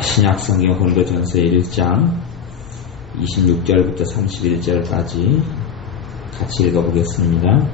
신약성경 고린도전서 1장 26절부터 31절까지 같이 읽어보겠습니다.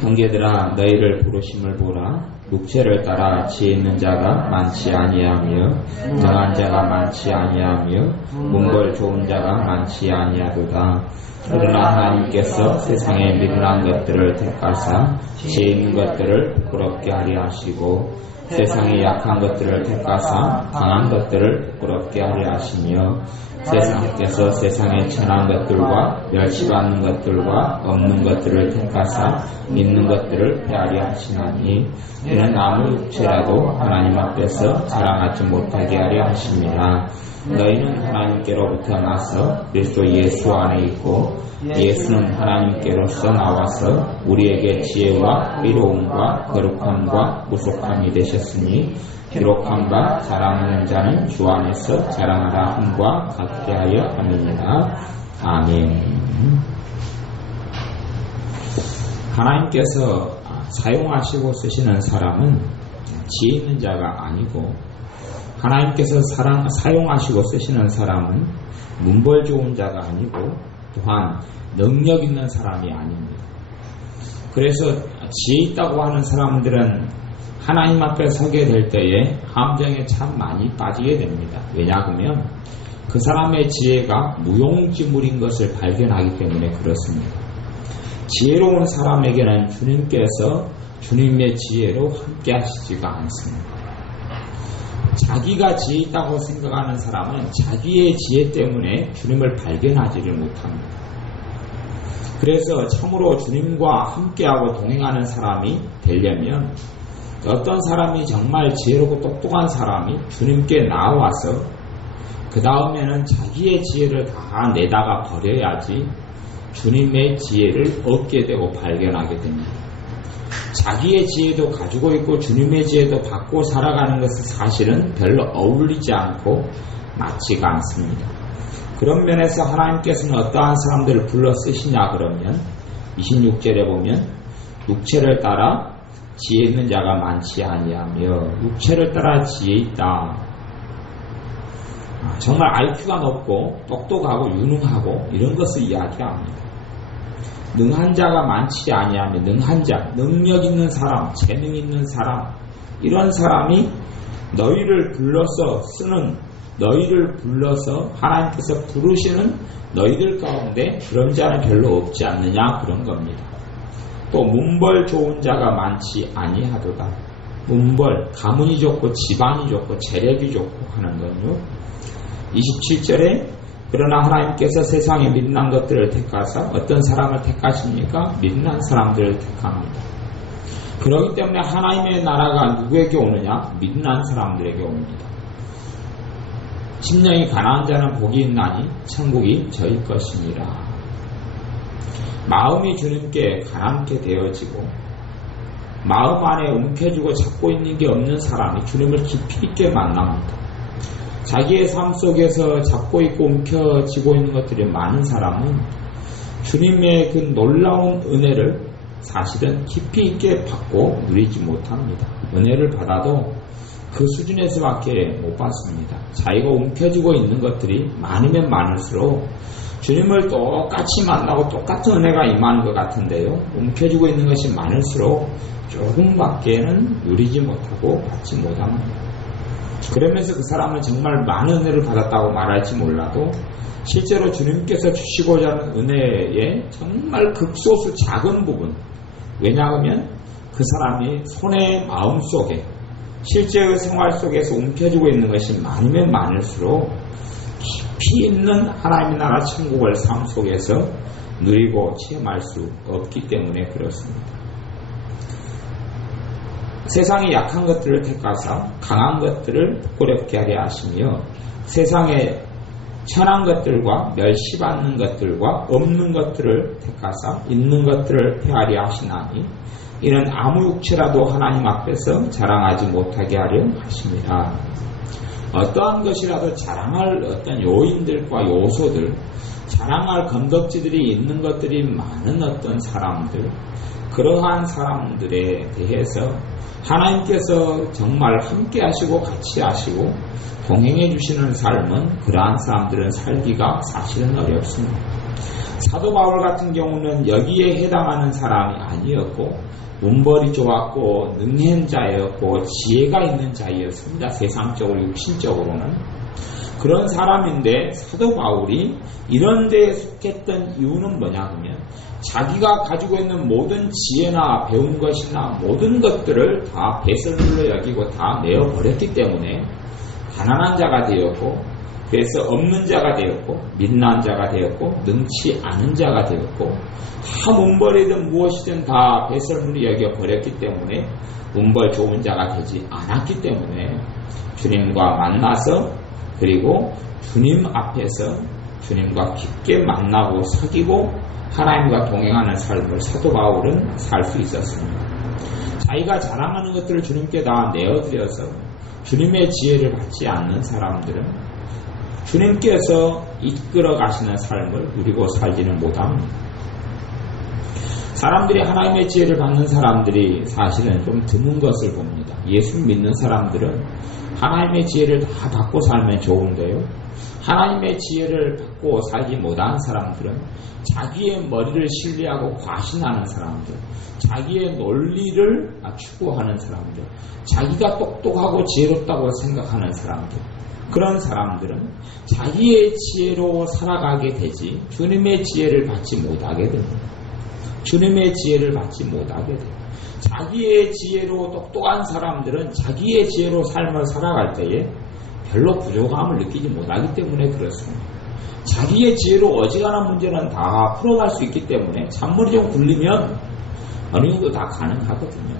형제들아 너희를 부르심을 보라. 육체를 따라 지혜 있는 자가 많지 아니하며 능한 자가 많지 아니하며 문벌 좋은 자가 많지 아니하도다. 그러나 하나님께서 세상에 미련한 것들을 택하사 지혜 있는 것들을 부끄럽게 하려 하시고 세상에 약한 것들을 택하사 강한 것들을 부끄럽게 하려 하시며 세상께서 세상에 천한 것들과 멸시받는 것들과 없는 것들을 택하사 있는 것들을 폐하려 하시나니 이는 아무 육체라도 하나님 앞에서 자랑하지 못하게 하려 하심이라. 너희는 하나님께로부터 나서 그리스도 예수 안에 있고 예수는 하나님께로서 나와서 우리에게 지혜와 의로움과 거룩함과 무속함이 되셨으니 기록한 바 자랑하는 자는 주 안에서 자랑하라 함과 같게 하여 함이니라. 아멘. 하나님께서 사용하시고 쓰시는 사람은 지혜 있는 자가 아니고 하나님께서 사용하시고 쓰시는 사람은 문벌 좋은 자가 아니고 또한 능력 있는 사람이 아닙니다. 그래서 지혜 있다고 하는 사람들은 하나님 앞에 서게 될 때에 함정에 참 많이 빠지게 됩니다. 왜냐하면 그 사람의 지혜가 무용지물인 것을 발견하기 때문에 그렇습니다. 지혜로운 사람에게는 주님께서 주님의 지혜로 함께 하시지가 않습니다. 자기가 지혜 있다고 생각하는 사람은 자기의 지혜 때문에 주님을 발견하지를 못합니다. 그래서 참으로 주님과 함께하고 동행하는 사람이 되려면 어떤 사람이 정말 지혜롭고 똑똑한 사람이 주님께 나와서 그 다음에는 자기의 지혜를 다 내다가 버려야지 주님의 지혜를 얻게 되고 발견하게 됩니다. 자기의 지혜도 가지고 있고 주님의 지혜도 받고 살아가는 것은 사실은 별로 어울리지 않고 맞지가 않습니다. 그런 면에서 하나님께서는 어떠한 사람들을 불러 쓰시냐 그러면 26절에 보면 육체를 따라 지혜 있는 자가 많지 아니하며 육체를 따라 지혜 있다. 정말 IQ가 높고 똑똑하고 유능하고 이런 것을 이야기합니다. 능한 자가 많지 아니하며 능한 자, 능력 있는 사람, 재능 있는 사람 이런 사람이 너희를 불러서 쓰는 너희를 불러서 하나님께서 부르시는 너희들 가운데 그런 자는 별로 없지 않느냐 그런 겁니다. 또 문벌 좋은 자가 많지 아니하도다. 문벌, 가문이 좋고 집안이 좋고 재력이 좋고 하는 건요. 27절에 그러나 하나님께서 세상에 미련한 것들을 택하사 어떤 사람을 택하십니까? 미련한 사람들을 택합니다. 그렇기 때문에 하나님의 나라가 누구에게 오느냐? 미련한 사람들에게 옵니다. 심령이 가난한 자는 복이 있나니 천국이 저희 것이니라. 마음이 주님께 가난케 되어지고 마음 안에 움켜쥐고 잡고 있는 게 없는 사람이 주님을 깊이 있게 만납니다. 자기의 삶 속에서 잡고 있고 움켜쥐고 있는 것들이 많은 사람은 주님의 그 놀라운 은혜를 사실은 깊이 있게 받고 누리지 못합니다. 은혜를 받아도 그 수준에서밖에 못 받습니다. 자기가 움켜쥐고 있는 것들이 많으면 많을수록 주님을 똑같이 만나고 똑같은 은혜가 임하는 것 같은데요. 움켜쥐고 있는 것이 많을수록 조금밖에는 누리지 못하고 받지 못합니다. 그러면서 그 사람은 정말 많은 은혜를 받았다고 말할지 몰라도 실제로 주님께서 주시고자 하는 은혜의 정말 극소수 작은 부분, 왜냐하면 그 사람이 손의 마음 속에 실제의 생활 속에서 움켜쥐고 있는 것이 많으면 많을수록 깊이 있는 하나님의 나라 천국을 삶 속에서 누리고 체험할 수 없기 때문에 그렇습니다. 세상의 약한 것들을 택하사 강한 것들을 부끄럽게 하려 하시며 세상의 천한 것들과 멸시받는 것들과 없는 것들을 택하사 있는 것들을 폐하려 하시나니 이는 아무 육체라도 하나님 앞에서 자랑하지 못하게 하려 하심이라. 어떠한 것이라도 자랑할 어떤 요인들과 요소들, 자랑할 건덕지들이 있는 것들이 많은 어떤 사람들, 그러한 사람들에 대해서 하나님께서 정말 함께 하시고 같이 하시고 동행해 주시는 삶은 그러한 사람들은 살기가 사실은 어렵습니다. 사도 바울 같은 경우는 여기에 해당하는 사람이 아니었고 문벌이 좋았고 능한 자였고 지혜가 있는 자였습니다. 세상적으로 육신적으로는 그런 사람인데 사도 바울이 이런 데에 속했던 이유는 뭐냐 하면 자기가 가지고 있는 모든 지혜나 배운 것이나 모든 것들을 다 배설물로 여기고 다 내어버렸기 때문에 가난한 자가 되었고 그래서 없는 자가 되었고 민난 자가 되었고 능치 않은 자가 되었고 다 문벌이든 무엇이든 다 배설물이 여겨버렸기 때문에 문벌 좋은 자가 되지 않았기 때문에 주님과 만나서 그리고 주님 앞에서 주님과 깊게 만나고 사귀고 하나님과 동행하는 삶을 사도 바울은 살 수 있었습니다. 자기가 자랑하는 것들을 주님께 다 내어드려서 주님의 지혜를 받지 않는 사람들은 주님께서 이끌어 가시는 삶을 누리고 살지는 못합니다. 사람들이 하나님의 지혜를 받는 사람들이 사실은 좀 드문 것을 봅니다. 예수 믿는 사람들은 하나님의 지혜를 다 받고 살면 좋은데요. 하나님의 지혜를 받고 살지 못한 사람들은 자기의 머리를 신뢰하고 과신하는 사람들, 자기의 논리를 추구하는 사람들, 자기가 똑똑하고 지혜롭다고 생각하는 사람들, 그런 사람들은 자기의 지혜로 살아가게 되지 주님의 지혜를 받지 못하게 됩니다. 주님의 지혜를 받지 못하게 돼요. 자기의 지혜로 똑똑한 사람들은 자기의 지혜로 삶을 살아갈 때에 별로 부족함을 느끼지 못하기 때문에 그렇습니다. 자기의 지혜로 어지간한 문제는 다 풀어갈 수 있기 때문에 잔머리 좀 굴리면 어느 정도 다 가능하거든요.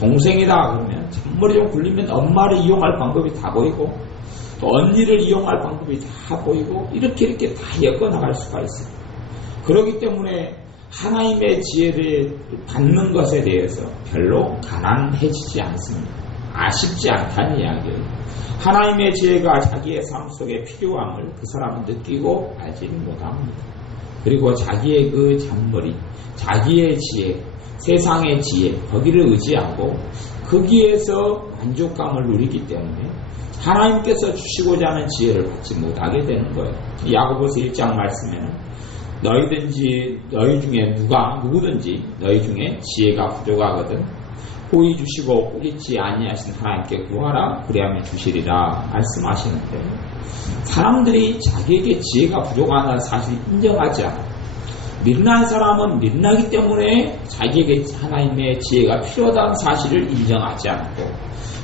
동생이다 그러면 잔머리 좀 굴리면 엄마를 이용할 방법이 다 보이고 또 언니를 이용할 방법이 다 보이고 이렇게 다 엮어나갈 수가 있어요. 그렇기 때문에 하나님의 지혜를 받는 것에 대해서 별로 가난해지지 않습니다. 아쉽지 않다는 이야기예요. 하나님의 지혜가 자기의 삶 속에 필요함을 그 사람은 느끼고 알지는 못합니다. 그리고 자기의 그 잔머리, 자기의 지혜, 세상의 지혜, 거기를 의지하고 거기에서 만족감을 누리기 때문에 하나님께서 주시고자 하는 지혜를 받지 못하게 되는 거예요. 야고보서 1장 말씀에는 너희 중에 누구든지 너희 중에 지혜가 부족하거든 호의 주시고 꾸짖지 아니하신 하나님께 구하라 그리하면 주시리라 말씀하시는데 사람들이 자기에게 지혜가 부족하다는 사실을 인정하지 않아요. 미련한 사람은 미련하기 때문에 자기에게 하나님의 지혜가 필요하다는 사실을 인정하지 않고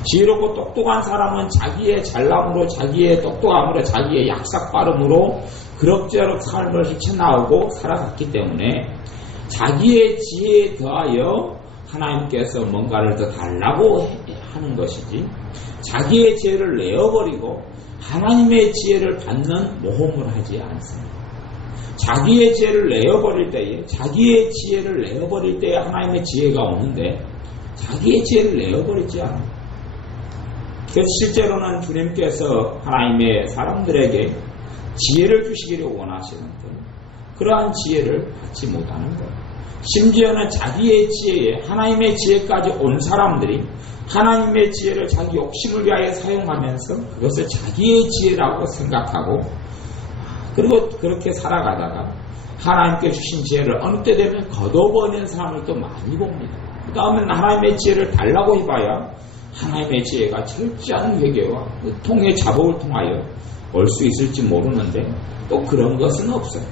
지혜롭고 똑똑한 사람은 자기의 잘남으로 자기의 똑똑함으로 자기의 약삭빠름으로 그럭저럭 삶을 헤쳐나오고 살아갔기 때문에 자기의 지혜에 더하여 하나님께서 뭔가를 더 달라고 하는 것이지 자기의 지혜를 내어버리고 하나님의 지혜를 받는 모험을 하지 않습니다. 자기의 지혜를 내어버릴 때에 하나님의 지혜가 오는데 자기의 지혜를 내어버리지 않아요. 그래서 실제로는 주님께서 하나님의 사람들에게 지혜를 주시기를 원하시는데 그러한 지혜를 받지 못하는 거예요. 심지어는 자기의 지혜에 하나님의 지혜까지 온 사람들이 하나님의 지혜를 자기 욕심을 위하여 사용하면서 그것을 자기의 지혜라고 생각하고 그리고 그렇게 살아가다가 하나님께 주신 지혜를 어느 때 되면 걷어버리는 사람을 또 많이 봅니다. 그 다음에 하나님의 지혜를 달라고 해봐야 하나님의 지혜가 철저한 회개와 통의 자복을 통하여 올 수 있을지 모르는데 또 그런 것은 없어요.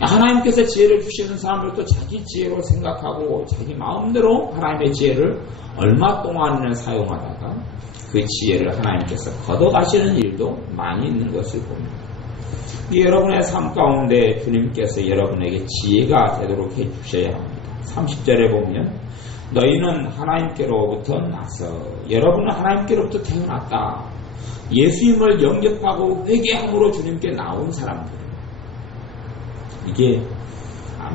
하나님께서 지혜를 주시는 사람들도 자기 지혜로 생각하고 자기 마음대로 하나님의 지혜를 얼마 동안이나 사용하다가 그 지혜를 하나님께서 걷어가시는 일도 많이 있는 것을 봅니다. 여러분의 삶 가운데 주님께서 여러분에게 지혜가 되도록 해주셔야 합니다. 30절에 보면 너희는 하나님께로부터 나서 여러분은 하나님께로부터 태어났다. 예수님을 영접하고 회개함으로 주님께 나온 사람들. 이게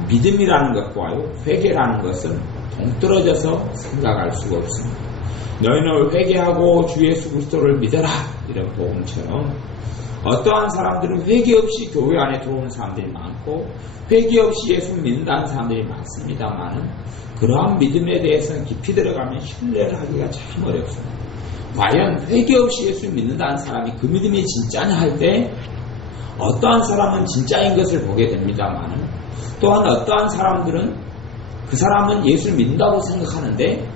믿음이라는 것과요 회개라는 것은 동떨어져서 생각할 수가 없습니다. 너희는 회개하고 주 예수 그리스도를 믿어라 이런 복음처럼 어떠한 사람들은 회개 없이 교회 안에 들어오는 사람들이 많고 회개 없이 예수 믿는다는 사람들이 많습니다만 그러한 믿음에 대해서는 깊이 들어가면 신뢰를 하기가 참 어렵습니다. 과연 회개 없이 예수 믿는다는 사람이 그 믿음이 진짜냐 할 때 어떠한 사람은 진짜인 것을 보게 됩니다만 또한 어떠한 사람들은 그 사람은 예수를 믿는다고 생각하는데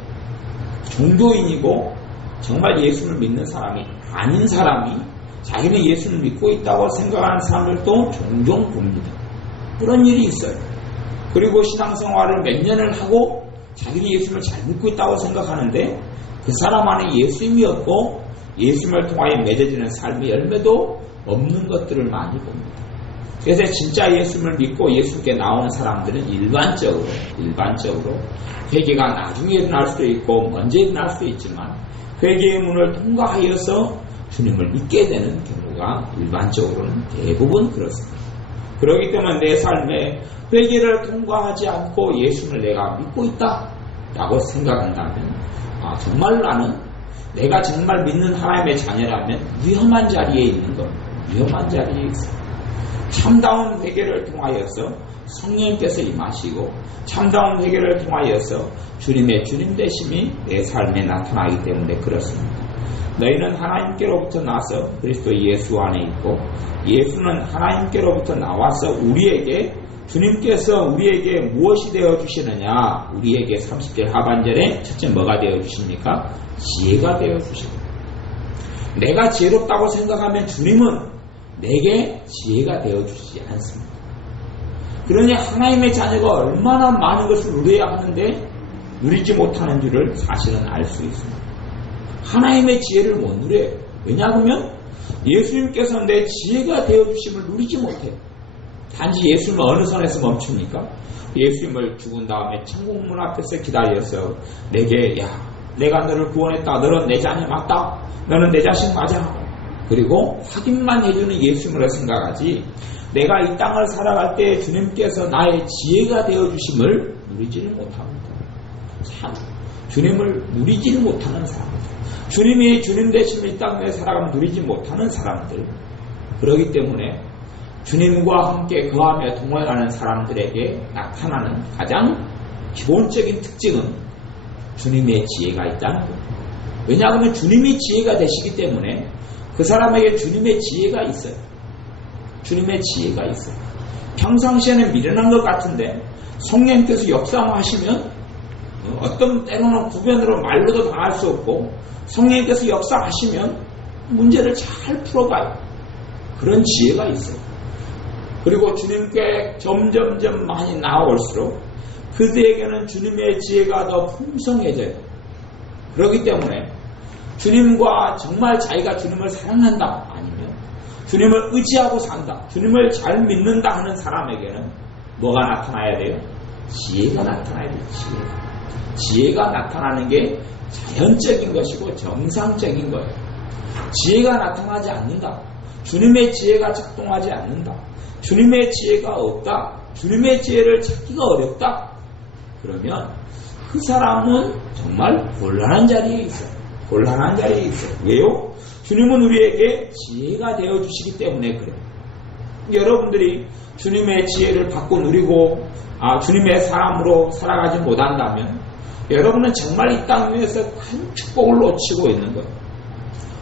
종교인이고 정말 예수를 믿는 사람이 아닌 사람이 자기는 예수를 믿고 있다고 생각하는 사람들도 종종 봅니다. 그런 일이 있어요. 그리고 신앙생활을 몇 년을 하고 자기는 예수를 잘 믿고 있다고 생각하는데 그 사람 안에 예수님이 없고 예수님을 통하여 맺어지는 삶의 열매도 없는 것들을 많이 봅니다. 그래서 진짜 예수님을 믿고 예수께 나오는 사람들은 일반적으로 회개가 나중에 일어날 수도 있고 먼저 일어날 수도 있지만 회개의 문을 통과하여서 주님을 믿게 되는 경우가 일반적으로는 대부분 그렇습니다. 그렇기 때문에 내 삶에 회개를 통과하지 않고 예수를 내가 믿고 있다 라고 생각한다면 정말 나는 내가 정말 믿는 하나님의 자녀라면 위험한 자리에 있는 겁니다. 위험한 자리에 있어요. 참다운 회개를 통하여서 성령께서 임하시고 참다운 회개를 통하여서 주님의 주님 되심이 내 삶에 나타나기 때문에 그렇습니다. 너희는 하나님께로부터 나서 그리스도 예수 안에 있고 예수는 하나님께로부터 나와서 우리에게 주님께서 우리에게 무엇이 되어주시느냐 우리에게 30절 하반절에 첫째 뭐가 되어주십니까? 지혜가 되어주십니다. 내가 지혜롭다고 생각하면 주님은 내게 지혜가 되어주시지 않습니다. 그러니 하나님의 자녀가 얼마나 많은 것을 누려야 하는데 누리지 못하는 줄을 사실은 알 수 있습니다. 하나님의 지혜를 못 누려요. 왜냐하면 예수님께서 내 지혜가 되어주심을 누리지 못해요. 단지 예수님은 어느 선에서 멈춥니까? 예수님을 죽은 다음에 천국문 앞에서 기다려서 내게 내가 너를 구원했다. 너는 내 자녀 맞다. 너는 내 자식 맞아. 그리고 확인만 해주는 예수님으로 생각하지 내가 이 땅을 살아갈 때 주님께서 나의 지혜가 되어주심을 누리지를 못합니다. 참 주님을 누리지를 못하는 사람들, 주님이 주님 되심을 이 땅에 살아가면 누리지 못하는 사람들, 그렇기 때문에 주님과 함께 거하며 동행하는 사람들에게 나타나는 가장 기본적인 특징은 주님의 지혜가 있다는 겁니다. 왜냐하면 주님이 지혜가 되시기 때문에 그 사람에게 주님의 지혜가 있어요. 주님의 지혜가 있어요. 평상시에는 미련한 것 같은데 성령께서 역사하시면 어떤 때로는 구변으로 말로도 당할 수 없고 성령께서 역사하시면 문제를 잘 풀어가요. 그런 지혜가 있어요. 그리고 주님께 점점점 많이 나아올수록 그들에게는 주님의 지혜가 더 풍성해져요. 그렇기 때문에 주님과 정말 자기가 주님을 사랑한다 아니면 주님을 의지하고 산다, 주님을 잘 믿는다 하는 사람에게는 뭐가 나타나야 돼요? 지혜가 나타나야 돼요. 지혜가 나타나는 게 자연적인 것이고 정상적인 거예요. 지혜가 나타나지 않는다, 주님의 지혜가 작동하지 않는다, 주님의 지혜가 없다, 주님의 지혜를 찾기가 어렵다, 그러면 그 사람은 정말 곤란한 자리에 있어요. 곤란한 자리에 있어요. 왜요? 주님은 우리에게 지혜가 되어주시기 때문에 그래요. 여러분들이 주님의 지혜를 받고 누리고 주님의 사람으로 살아가지 못한다면 여러분은 정말 이 땅 위에서 큰 축복을 놓치고 있는 거예요.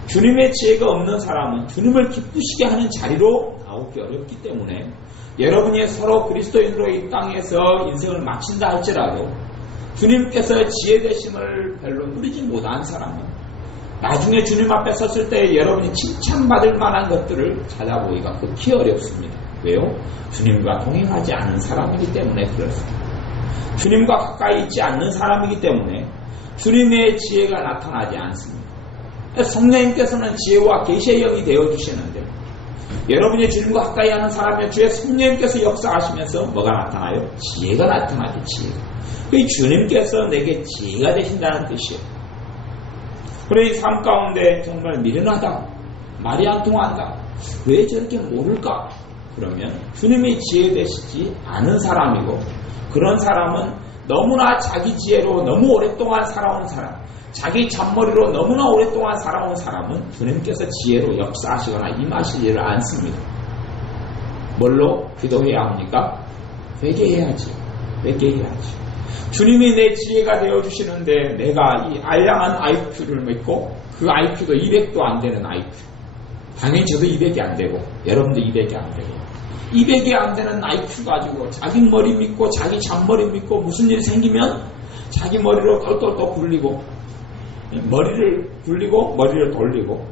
주님의 지혜가 없는 사람은 주님을 기쁘시게 하는 자리로 나오기 어렵기 때문에 여러분이 서로 그리스도인으로 이 땅에서 인생을 마친다 할지라도 주님께서 지혜 되심을 별로 누리지 못한 사람은 나중에 주님 앞에 섰을 때 여러분이 칭찬받을 만한 것들을 찾아보기가 극히 어렵습니다. 왜요? 주님과 동행하지 않은 사람이기 때문에 그렇습니다. 주님과 가까이 있지 않는 사람이기 때문에 주님의 지혜가 나타나지 않습니다. 성령님께서는 지혜와 계시의 영이 되어주시는데 여러분이 주님과 가까이 하는 사람이 주의 성령님께서 역사하시면서 뭐가 나타나요? 지혜가 나타나죠. 지혜가. 그 주님께서 내게 지혜가 되신다는 뜻이에요. 그래 삶 가운데 정말 미련하다, 말이 안 통한다, 왜 저렇게 모를까? 그러면 주님이 지혜 되시지 않은 사람이고 그런 사람은 너무나 자기 지혜로 너무 오랫동안 살아온 사람, 자기 잔머리로 너무나 오랫동안 살아온 사람은 주님께서 지혜로 역사하시거나 임하시지를 않습니다. 뭘로 기도해야 합니까? 회개해야지. 회개해야지. 주님이 내 지혜가 되어주시는데 내가 이 알량한 IQ를 믿고 그 IQ도 200도 안 되는 IQ. 당연히 저도 200이 안 되고 여러분도 200이 안 되고 200이 안 되는 IQ 가지고 자기 머리 믿고 자기 잔머리 믿고 무슨 일 생기면 자기 머리로 똘똘똘 굴리고 머리를 굴리고 머리를 돌리고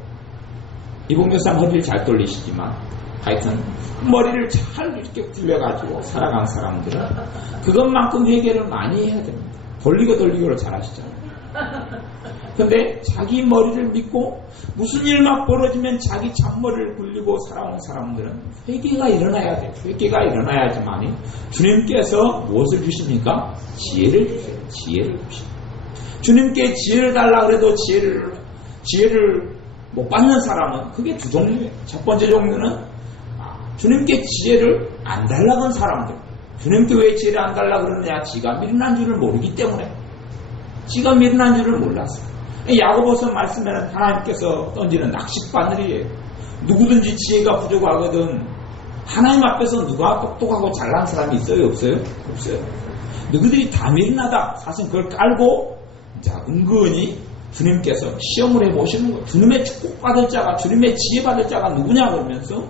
이봉교사 머리를 잘 돌리시지만 하여튼 머리를 잘 이렇게 굴려가지고 살아간 사람들은 그것만큼 회개를 많이 해야 됩니다. 돌리고 돌리고를 잘 하시잖아요. 근데 자기 머리를 믿고 무슨 일만 벌어지면 자기 잔머리를 굴리고 살아온 사람들은 회개가 일어나야 돼요. 회개가 일어나야지만 주님께서 무엇을 주십니까? 지혜를 주세요. 지혜를 주십니다. 주님께 지혜를 달라 그래도 지혜를 못 받는 사람은 그게 두 종류예요. 첫 번째 종류는 주님께 지혜를 안 달라는 사람들. 주님께 왜 지혜를 안 달라 그러느냐? 지가 미련한 줄을 모르기 때문에. 지가 미련한 줄을 몰랐어요. 야고보서 말씀에는 하나님께서 던지는 낚싯바늘이에요. 누구든지 지혜가 부족하거든 하나님 앞에서 누가 똑똑하고 잘난 사람이 있어요? 없어요? 없어요. 누구들이 다 미련하다. 사실 그걸 깔고 자 은근히 주님께서 시험을 해보시는 거예요. 주님의 축복받을 자가 주님의 지혜받을 자가 누구냐 그러면서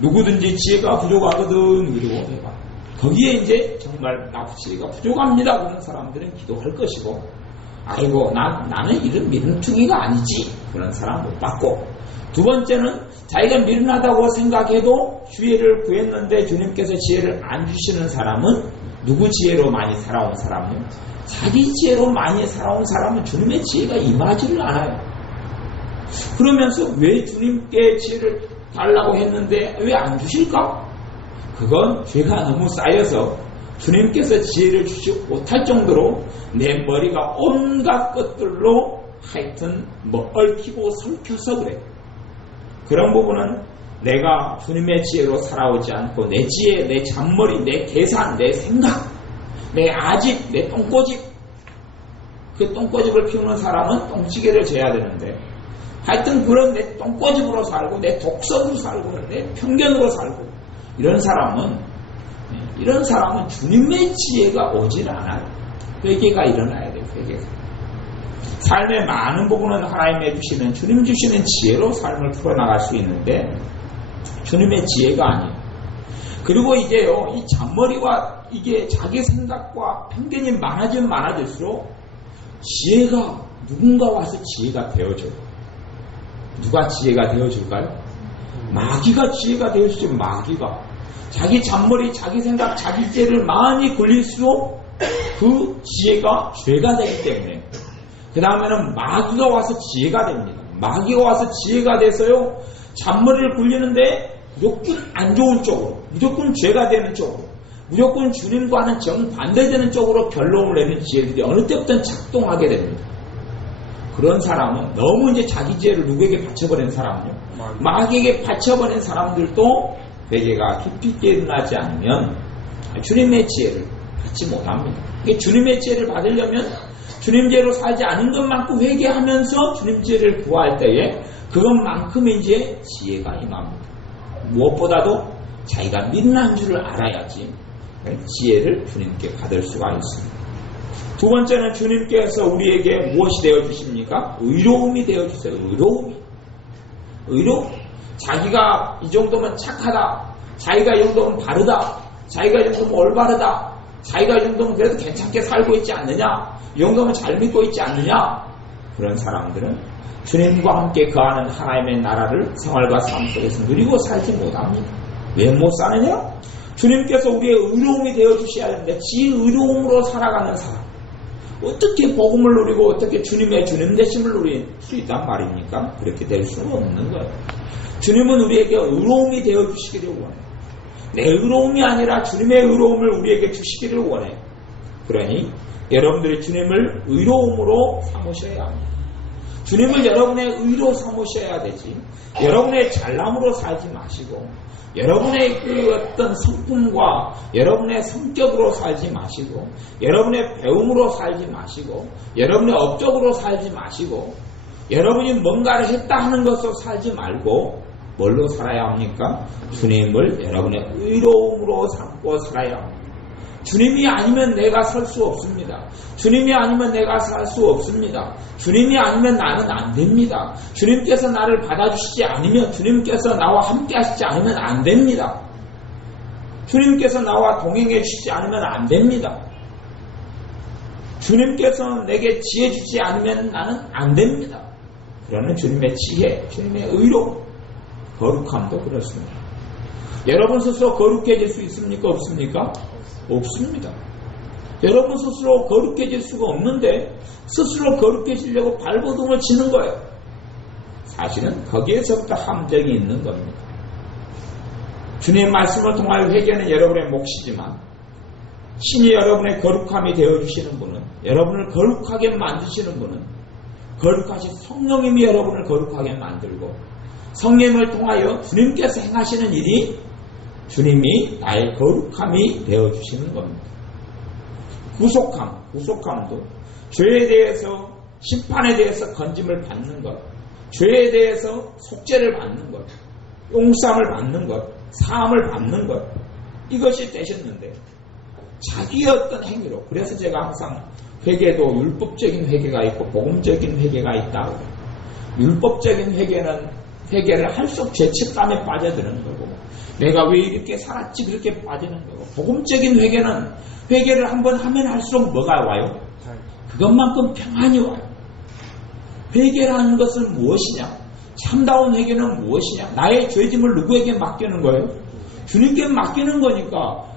누구든지 지혜가 부족하거든 그러고 해봐. 거기에 이제 정말 나 지혜가 부족합니다 그런 사람들은 기도할 것이고 아이고 나는 이런 미련충이가 아니지 그런 사람 못 받고 두 번째는 자기가 미련하다고 생각해도 지혜를 구했는데 주님께서 지혜를 안 주시는 사람은 누구 지혜로 많이 살아온 사람은 자기 지혜로 많이 살아온 사람은 주님의 지혜가 임하지를 않아요. 그러면서 왜 주님께 지혜를 달라고 했는데 왜 안 주실까? 그건 죄가 너무 쌓여서 주님께서 지혜를 주지 못할 정도로 내 머리가 온갖 것들로 하여튼 얽히고 설켜서 그래. 그런 부분은 내가 주님의 지혜로 살아오지 않고 내 지혜, 내 잔머리, 내 계산, 내 생각, 내 아집, 내 똥꼬집 그 똥꼬집을 피우는 사람은 똥찌개를 재야 되는데 하여튼 그런 내 똥꼬집으로 살고 내 독성으로 살고 내 편견으로 살고 이런 사람은 주님의 지혜가 오질 않아요. 회개가 일어나야 돼요. 회개가. 삶의 많은 부분은 하나님의 주시는 주님 주시는 지혜로 삶을 풀어나갈 수 있는데 주님의 지혜가 아니에요. 그리고 이제요 이 잔머리와 이게 자기 생각과 편견이 많아지면 많아질수록 지혜가 누군가 와서 지혜가 되어줘요. 누가 지혜가 되어줄까요? 마귀가 지혜가 되어주죠. 마귀가 자기 잔머리, 자기 생각, 자기 죄를 많이 굴릴수록 그 지혜가 죄가 되기 때문에 그 다음에는 마귀가 와서 지혜가 됩니다. 마귀가 와서 지혜가 돼서요 잔머리를 굴리는데 무조건 안 좋은 쪽으로 무조건 죄가 되는 쪽으로 무조건 주님과는 정반대되는 쪽으로 결론을 내는 지혜들이 어느 때부터는 작동하게 됩니다. 그런 사람은 너무 이제 자기 지혜를 누구에게 바쳐버린 사람은요 마귀에게 바쳐버린 사람들도 회개가 깊이 있게 일어나지 않으면 주님의 지혜를 받지 못합니다. 주님의 지혜를 받으려면 주님 지혜로 살지 않은 것만큼 회개하면서 주님 지혜를 구할 때에 그것만큼 이제 지혜가 임합니다. 무엇보다도 자기가 미련한 줄을 알아야지 지혜를 주님께 받을 수가 있습니다. 두 번째는 주님께서 우리에게 무엇이 되어주십니까? 의로움이 되어주세요. 의로움. 자기가 이 정도면 착하다. 자기가 이 정도면 바르다. 자기가 이 정도면 올바르다. 자기가 이 정도면 그래도 괜찮게 살고 있지 않느냐. 이 정도면 잘 믿고 있지 않느냐. 그런 사람들은 주님과 함께 거하는 하나님의 나라를 생활과 삶 속에서 누리고 살지 못합니다. 왜 못 사느냐? 주님께서 우리의 의로움이 되어주셔야 하는데 지 의로움으로 살아가는 사람 어떻게 복음을 누리고 어떻게 주님의 주님 되심을 누릴 수 있단 말입니까? 그렇게 될 수는 없는 거예요. 주님은 우리에게 의로움이 되어주시기를 원해요. 내 의로움이 아니라 주님의 의로움을 우리에게 주시기를 원해요. 그러니 여러분들이 주님을 의로움으로 삼으셔야 합니다. 주님을 여러분의 의로 삼으셔야 되지. 여러분의 잘남으로 살지 마시고 여러분의 그 어떤 성품과 여러분의 성격으로 살지 마시고 여러분의 배움으로 살지 마시고 여러분의 업적으로 살지 마시고 여러분이 뭔가를 했다 하는 것으로 살지 말고 뭘로 살아야 합니까? 주님을 여러분의 의로움으로 삼고 살아야 합니다. 주님이 아니면 내가 설 수 없습니다. 주님이 아니면 내가 살 수 없습니다. 주님이 아니면 나는 안 됩니다. 주님께서 나를 받아주시지 않으면 주님께서 나와 함께 하시지 않으면 안 됩니다. 주님께서 나와 동행해 주시지 않으면 안 됩니다. 주님께서 내게 지혜 주지 않으면 나는 안 됩니다. 그러는 주님의 지혜, 주님의 의로, 거룩함도 그렇습니다. 여러분 스스로 거룩해질 수 있습니까? 없습니까? 없습니다. 여러분 스스로 거룩해질 수가 없는데 스스로 거룩해지려고 발버둥을 치는 거예요. 사실은 거기에서부터 함정이 있는 겁니다. 주님의 말씀을 통하여 회개는 여러분의 몫이지만 신이 여러분의 거룩함이 되어주시는 분은, 여러분을 거룩하게 만드시는 분은 거룩하신 성령님이 여러분을 거룩하게 만들고 성령을 통하여 주님께서 행하시는 일이 주님이 나의 거룩함이 되어주시는 겁니다. 구속함도 죄에 대해서 심판에 대해서 건짐을 받는 것, 죄에 대해서 속죄를 받는 것, 용서함을 받는 것, 사함을 받는 것, 이것이 되셨는데 자기의 어떤 행위로, 그래서 제가 항상 회개도 율법적인 회개가 있고 복음적인 회개가 있다고. 율법적인 회개를 할수록 죄책감에 빠져드는 거고 내가 왜 이렇게 살았지 그렇게 빠지는 거고, 복음적인 회개를 한번 하면 할수록 뭐가 와요? 그것만큼 평안이 와요. 회개라는 것은 무엇이냐? 참다운 회개는 무엇이냐? 나의 죄짐을 누구에게 맡기는 거예요? 주님께 맡기는 거니까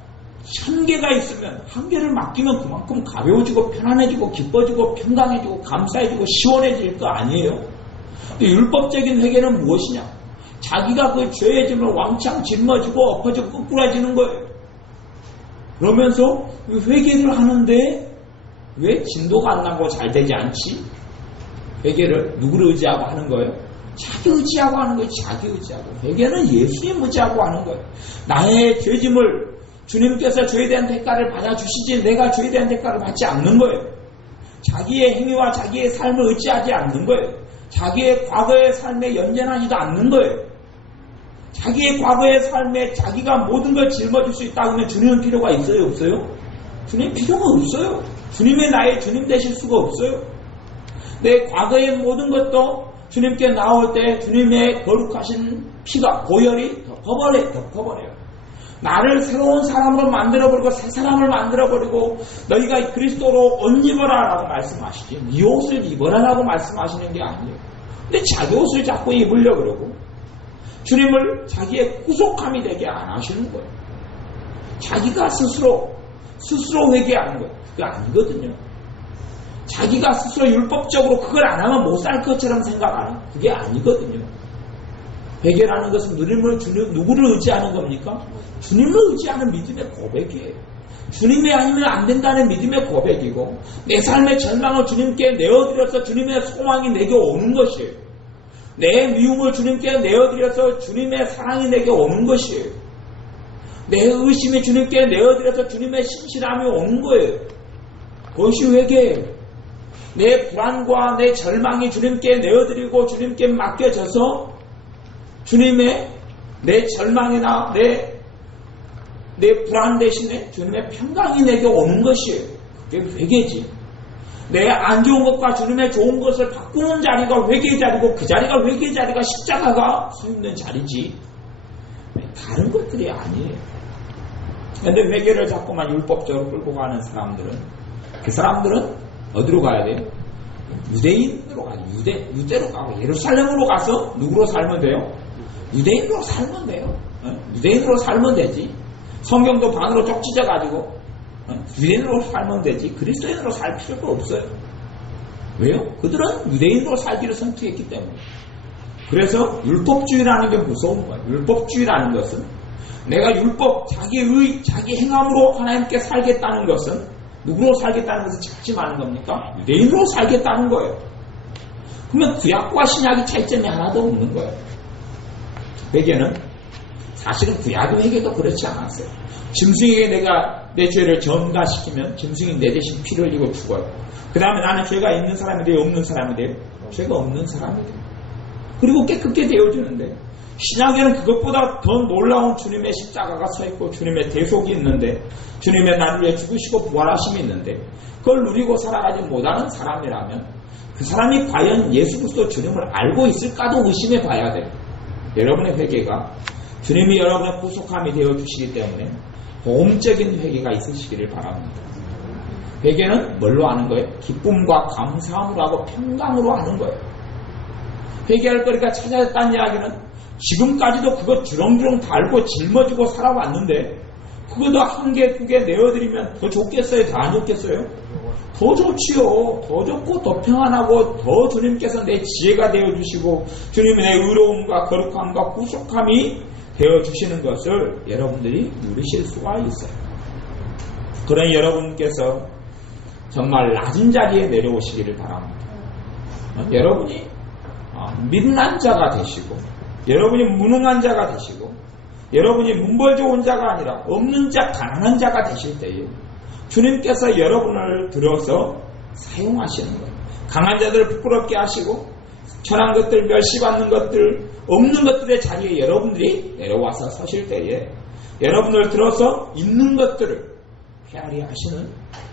천 개가 있으면 한 개를 맡기면 그만큼 가벼워지고 편안해지고 기뻐지고 평강해지고 감사해지고 시원해질 거 아니에요? 근데 율법적인 회개는 무엇이냐? 자기가 그 죄의 짐을 왕창 짊어지고 엎어지고 끄꾸라지는 거예요. 그러면서 회개를 하는데 왜 진도가 안 나고 잘 되지 않지? 회개를 누구를 의지하고 하는 거예요? 자기 의지하고 하는 거예요. 자기 의지하고. 회개는 예수님 의지하고 하는 거예요. 나의 죄짐을 주님께서 죄에 대한 대가를 받아주시지 내가 죄에 대한 대가를 받지 않는 거예요. 자기의 행위와 자기의 삶을 의지하지 않는 거예요. 자기의 과거의 삶에 연연하지도 않는 거예요. 자기의 과거의 삶에 자기가 모든 걸 짊어질 수 있다고 하면 주님은 필요가 있어요? 없어요? 주님 필요가 없어요. 주님의 나의 주님 되실 수가 없어요. 내 과거의 모든 것도 주님께 나올 때 주님의 거룩하신 피가 고열이 덮어버려요. 나를 새로운 사람으로 만들어버리고 새 사람을 만들어버리고 너희가 그리스도로 옷 입어라 라고 말씀하시지 네 옷을 입어라 라고 말씀하시는 게 아니에요. 근데 자기 옷을 자꾸 입으려고 그러고 주님을 자기의 구속함이 되게 안 하시는 거예요. 자기가 스스로 회개하는 거예요. 그게 아니거든요. 자기가 스스로 율법적으로 그걸 안 하면 못 살 것처럼 생각하는 그게 아니거든요. 회개라는 것은 누구를 의지하는 겁니까? 주님을 의지하는 믿음의 고백이에요. 주님이 아니면 안 된다는 믿음의 고백이고 내 삶의 절망을 주님께 내어드려서 주님의 소망이 내게 오는 것이에요. 내 미움을 주님께 내어드려서 주님의 사랑이 내게 오는 것이에요. 내 의심이 주님께 내어드려서 주님의 신실함이 오는 거예요. 그것이 회개예요. 내 불안과 내 절망이 주님께 내어드리고 주님께 맡겨져서 주님의 내 절망이나 내 불안 대신에 주님의 평강이 내게 오는 것이에요. 그게 회개지. 내 안 좋은 것과 주님의 좋은 것을 바꾸는 자리가 회개의 자리고 그 자리가 회개의 자리가 십자가가 서 있는 자리지. 다른 것들이 아니에요. 그런데 회개를 자꾸만 율법적으로 끌고 가는 사람들은 그 사람들은 어디로 가야 돼요? 유대인으로 가요. 유대로 가고 예루살렘으로 가서 누구로 살면 돼요? 유대인으로 살면 돼요. 유대인으로 살면 되지. 성경도 반으로 쪽지져가지고 유대인으로 살면 되지. 그리스도인으로 살 필요가 없어요. 왜요? 그들은 유대인으로 살기를 선택했기 때문에. 그래서 율법주의라는 게 무서운 거예요. 율법주의라는 것은 내가 자기 행함으로 하나님께 살겠다는 것은 누구로 살겠다는 것을 작심하는 겁니까? 유대인으로 살겠다는 거예요. 그러면 구약과 신약이 차이점이 하나도 없는 거예요. 회개는 사실은 구약의 회개도 그렇지 않았어요. 짐승에게 내가 내 죄를 전가시키면 짐승이 내 대신 피를 흘리고 죽어요. 그 다음에 나는 죄가 있는 사람이 돼요? 없는 사람이 돼요? 죄가 없는 사람이 돼요. 그리고 깨끗게 되어지는데, 신약에는 그것보다 더 놀라운 주님의 십자가가 서 있고 주님의 대속이 있는데, 주님의 나를 위해 죽으시고 부활하심이 있는데, 그걸 누리고 살아가지 못하는 사람이라면 그 사람이 과연 예수 그리스도 주님을 알고 있을까도 의심해 봐야 돼요. 여러분의 회개가 주님이 여러분의 구속함이 되어주시기 때문에 보험적인 회개가 있으시기를 바랍니다. 회개는 뭘로 하는 거예요? 기쁨과 감사함으로 하고 평강으로 하는 거예요. 회개할 거리가 찾아졌다는 이야기는 지금까지도 그거 주렁주렁 달고 짊어지고 살아왔는데 그거 더 한 개, 두 개 내어드리면 더 좋겠어요? 더 안 좋겠어요? 더 좋지요. 더 좋고 더 평안하고 더 주님께서 내 지혜가 되어주시고 주님의 내 의로움과 거룩함과 구속함이 되어주시는 것을 여러분들이 누리실 수가 있어요. 그런 여러분께서 정말 낮은 자리에 내려오시기를 바랍니다. 여러분이 믿는 자가 되시고 여러분이 무능한 자가 되시고 여러분이 문벌 좋은 자가 아니라 없는 자, 가난한 자가 되실 때에 주님께서 여러분을 들어서 사용하시는 거예요. 강한 자들을 부끄럽게 하시고 천한 것들, 멸시받는 것들, 없는 것들의 자리에 여러분들이 내려와서 서실 때에 여러분을 들어서 있는 것들을 헤아리 하시는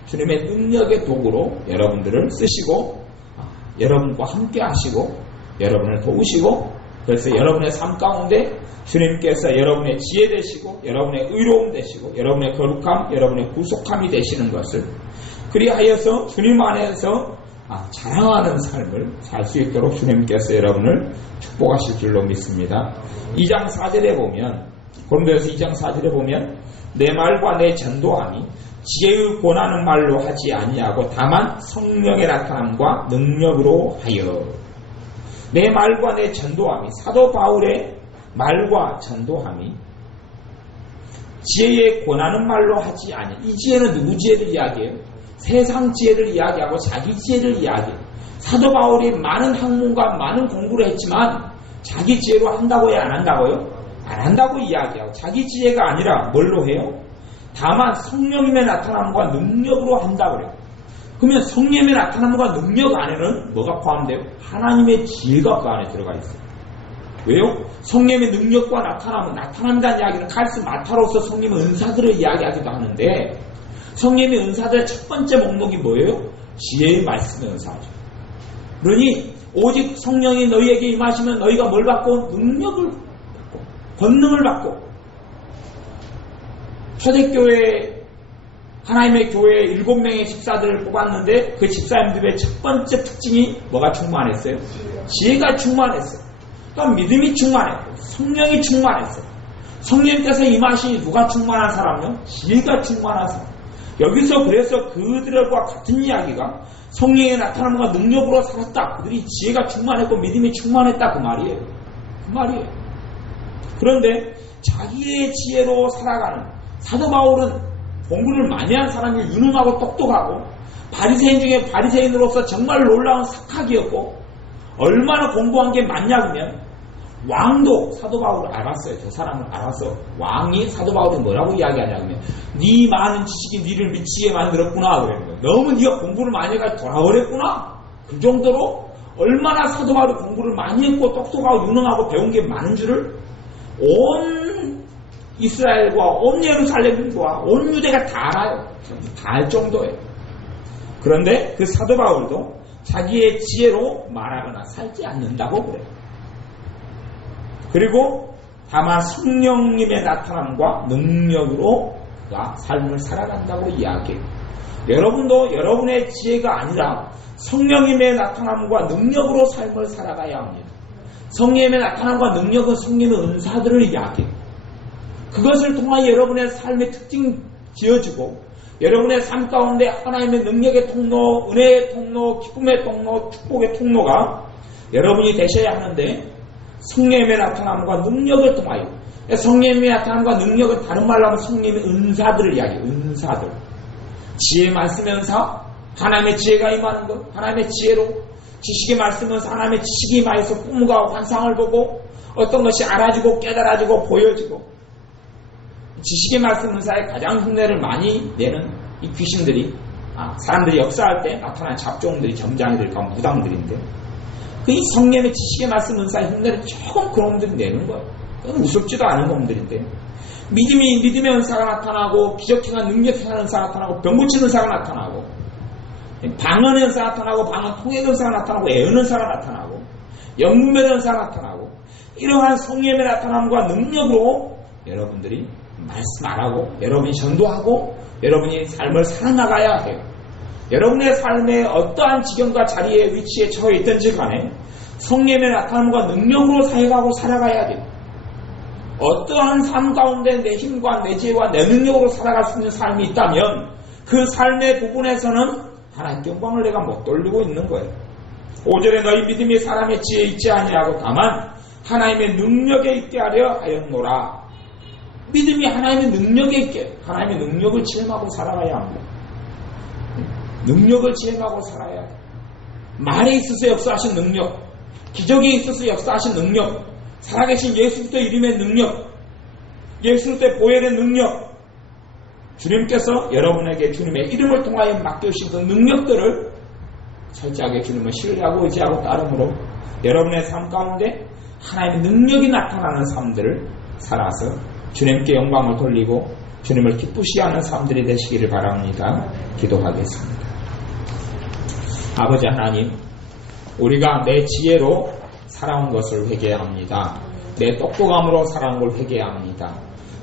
주님의 능력의 도구로 여러분들을 쓰시고 여러분과 함께 하시고 여러분을 도우시고 그래서 여러분의 삶 가운데 주님께서 여러분의 지혜 되시고 여러분의 의로움 되시고 여러분의 거룩함, 여러분의 구속함이 되시는 것을 그리하여서 주님 안에서 자랑하는 삶을 살 수 있도록 주님께서 여러분을 축복하실 줄로 믿습니다. 2장 4절에 보면 고린도전서 2장 4절에 보면 내 말과 내 전도함이 지혜의 권하는 말로 하지 아니하고 다만 성령의 나타남과 능력으로 하여 내 말과 내 전도함이 사도 바울의 말과 전도함이 지혜의 권하는 말로 하지 아니. 이 지혜는 누구 지혜를 이야기해요? 세상 지혜를 이야기하고 자기 지혜를 이야기해요. 사도 바울이 많은 학문과 많은 공부를 했지만 자기 지혜로 한다고요? 안 한다고요? 안 한다고 이야기하고 자기 지혜가 아니라 뭘로 해요? 다만 성령님의 나타남과 능력으로 한다고 그래요. 그러면 성령님의 나타남과 능력 안에는 뭐가 포함돼요? 하나님의 지혜가 그 안에 들어가 있어요. 왜요? 성령의 능력과 나타난다는 이야기는 칼스 마타로서 성령의 은사들을 이야기하기도 하는데 성령의 은사들의 첫 번째 목록이 뭐예요? 지혜의 말씀의 은사죠. 그러니 오직 성령이 너희에게 임하시면 너희가 뭘 받고? 능력을 받고 권능을 받고 초대교회 하나님의 교회에 7명의 집사들을 뽑았는데 그 집사님들의 첫 번째 특징이 뭐가 충만했어요? 지혜가 충만했어요. 또 믿음이 충만했고 성령이 충만했어요. 성령께서 임하시니 누가 충만한 사람이요? 지혜가 충만한 사람. 여기서 그래서 그들과 같은 이야기가 성령의 나타남과 능력으로 살았다. 그들이 지혜가 충만했고 믿음이 충만했다. 그 말이에요. 그 말이에요. 그런데 자기의 지혜로 살아가는 사도 바울은 공부를 많이 한 사람이 유능하고 똑똑하고 바리새인 중에 바리새인으로서 정말 놀라운 석학이었고 얼마나 공부한 게 많냐면 왕도 사도 바울을 알았어요. 저 사람을 알았어. 왕이 사도 바울이 뭐라고 이야기하냐면 네 많은 지식이 네를 미치게 만들었구나. 그랬는데 너무 네가 공부를 많이 해가지고 돌아버렸구나. 그 정도로 얼마나 사도 바울이 공부를 많이 했고 똑똑하고 유능하고 배운 게 많은 줄을 온 이스라엘과 온 예루살렘과 온 유대가 다 알아요. 다 알 정도예요. 그런데 그 사도 바울도 자기의 지혜로 말하거나 살지 않는다고 그래요. 그리고 다만 성령님의 나타남과 능력으로 삶을 살아간다고 이야기해요. 여러분도 여러분의 지혜가 아니라 성령님의 나타남과 능력으로 삶을 살아가야 합니다. 성령님의 나타남과 능력은 성령의 은사들을 이야기해요. 그것을 통하여 여러분의 삶의 특징 지어주고 여러분의 삶 가운데 하나님의 능력의 통로, 은혜의 통로, 기쁨의 통로, 축복의 통로가 여러분이 되셔야 하는데 성령님의 나타남과 능력을 통하여 성령님의 나타남과 능력은 다른 말로 하면 성령님의 은사들을 이야기해요. 은사들. 지혜 말씀의 은사, 하나님의 지혜가 임하는 것, 하나님의 지혜로 지식의 말씀은 하나님의 지식이 임하여서 꿈과 환상을 보고 어떤 것이 알아지고 깨달아지고 보여지고, 지식의 말씀 은사에 가장 흉내를 많이 내는 이 귀신들이, 사람들이 역사할 때 나타난 잡종들이, 점장이들, 무당들인데, 그 이 성령의 지식의 말씀 은사의 흉내를 조금 그런 놈들이 내는 거예요. 그건 무섭지도 않은 놈들인데, 믿음의 은사가 나타나고, 기적행한 능력행한 은사가 나타나고, 병 고치는 은사가 나타나고, 방언의 은사가 나타나고, 방언 통의 은사가 나타나고, 애언의 은사가 나타나고, 영문의 은사가 나타나고, 이러한 성령의 나타남과 능력으로 여러분들이 말씀 안 하고, 여러분이 전도하고, 여러분이 삶을 살아나가야 해요. 여러분의 삶의 어떠한 지경과 자리에 위치에 처해 있든지 간에 성령의 나타남과 능력으로 사역하고 살아가야 돼요. 어떠한 삶 가운데 내 힘과 내 지혜와 내 능력으로 살아갈 수 있는 삶이 있다면 그 삶의 부분에서는 하나님께 영광을 내가 못 돌리고 있는 거예요. 5절에 너희 믿음이 사람의 지혜에 있지 아니하고 다만 하나님의 능력에 있게 하려 하였노라. 믿음이 하나님의 능력에 있게, 하나님의 능력을 체험하고 살아가야 합니다. 능력을 체험하고 살아야 돼. 말에 있어서 역사하신 능력, 기적에 있어서 역사하신 능력, 살아계신 예수 그리스도 이름의 능력, 예수 그리스도의 보혈의 능력, 주님께서 여러분에게 주님의 이름을 통하여 맡겨주신 그 능력들을 철저하게 주님을 신뢰하고 의지하고 따름으로 여러분의 삶 가운데 하나님의 능력이 나타나는 삶들을 살아서 주님께 영광을 돌리고 주님을 기쁘시게 하는 삶들이 되시기를 바랍니다. 기도하겠습니다. 아버지 하나님, 우리가 내 지혜로 살아온 것을 회개합니다. 내 똑똑함으로 살아온 걸 회개합니다.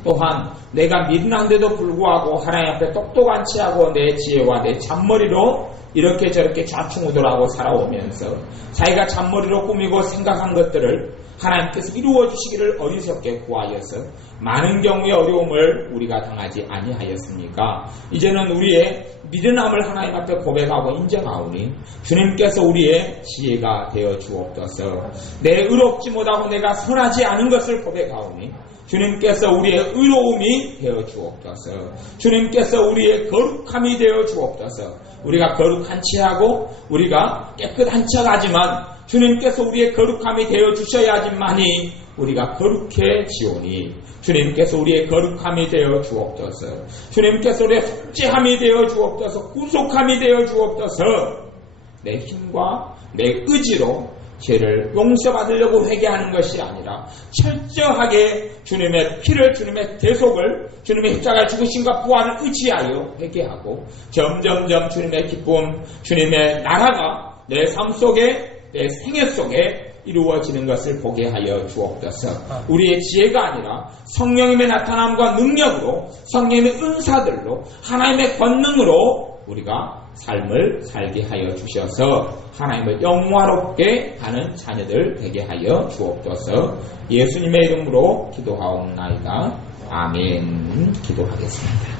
또한 내가 믿는데도 불구하고 하나님 앞에 똑똑한 체하고 내 지혜와 내 잔머리로 이렇게 저렇게 좌충우돌하고 살아오면서 자기가 잔머리로 꾸미고 생각한 것들을 하나님께서 이루어 주시기를 어리석게 구하여서 많은 경우의 어려움을 우리가 당하지 아니하였습니까? 이제는 우리의 미련함을 하나님 앞에 고백하고 인정하오니 주님께서 우리의 지혜가 되어 주옵소서. 내 의롭지 못하고 내가 선하지 않은 것을 고백하오니 주님께서 우리의 의로움이 되어 주옵소서. 주님께서 우리의 거룩함이 되어 주옵소서. 우리가 거룩한 체하고 우리가 깨끗한 척하지만 주님께서 우리의 거룩함이 되어 주셔야지만이 우리가 거룩해지오니 주님께서 우리의 거룩함이 되어 주옵소서. 주님께서 우리의 속죄함이 되어 주옵소서. 구속함이 되어 주옵소서. 내 힘과 내 의지로 죄를 용서받으려고 회개하는 것이 아니라 철저하게 주님의 피를, 주님의 대속을, 주님의 십자가의 죽으심과 부활을 의지하여 회개하고 점점점 주님의 기쁨, 주님의 나라가 내 삶 속에, 내 생애 속에 이루어지는 것을 보게 하여 주옵소서. 우리의 지혜가 아니라 성령님의 나타남과 능력으로, 성령님의 은사들로, 하나님의 권능으로 우리가 삶을 살게 하여 주셔서 하나님을 영화롭게 하는 자녀들 되게 하여 주옵소서. 예수님의 이름으로 기도하옵나이다. 아멘. 기도하겠습니다.